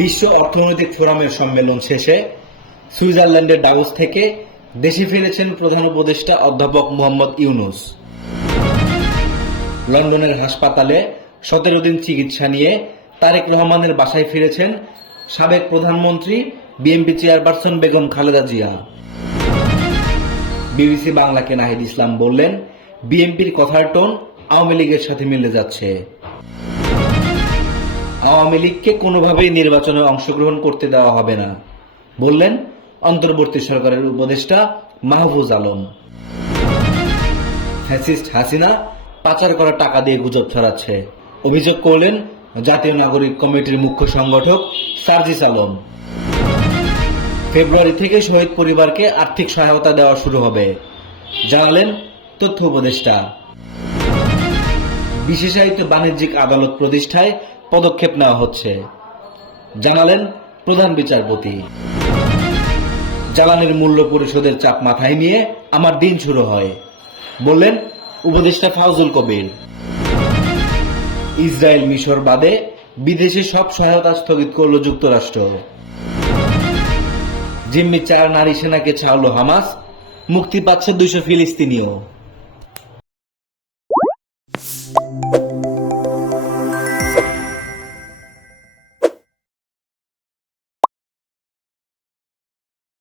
বিশ্ব অর্থনৈতিক ফোরামের সম্মেলন শেষে সুইজারল্যান্ডের ডাউস থেকে দেশে ফিরেছেন প্রধান উপদেষ্টা অধ্যাপক মোহাম্মদ ইউনুস। লন্ডনের হাসপাতালে সতেরো দিন চিকিৎসা নিয়ে তারেক রহমানের বাসায় ফিরেছেন সাবেক প্রধানমন্ত্রী, BNP chairperson Begum Khaleda Zia. BBC বাংলাকে নাহিদ ইসলাম বললেন, বিএনপির কথার টোন আওয়ামী লীগের সাথে মিলে যাচ্ছে। আওয়ামী লীগকে কোনোভাবেই নির্বাচনে অংশগ্রহণ করতে দেওয়া হবে না। বললেন অন্তর্বর্তী সরকারের উপদেষ্টা মাহফুজ আলম। ফ্যাসিস্ট হাসিনা পাচার করা টাকা দিয়ে গুজব ছড়াচ্ছে। অভিযোগ করলেন জাতীয় নাগরিক কমিটির মুখ্য সংগঠক সার্জিস আলম। ফেব্রুয়ারি থেকে শহীদ পরিবারকে আর্থিক সহায়তা দেওয়া শুরু হবে, জানালেন তথ্য উপদেষ্টা। বিশেষায়িত বাণিজ্যিক আদালত প্রতিষ্ঠায় পদক্ষেপ নেওয়া হচ্ছে। জানালেন প্রধান বিচারপতি। জ্বালানির মূল্য পরিশোধের চাপ মাথায় নিয়ে আমার দিন শুরু হয়, বললেন উপদেষ্টা ফাউজুল কবির। ইসরায়েল মিশর বাদে বিদেশে সব সহায়তা স্থগিত করল যুক্তরাষ্ট্র। জিম্মি চার নারী সেনাকে ছাড়ল হামাস, মুক্তি পাচ্ছে দুইশো ফিলিস্তিনিও।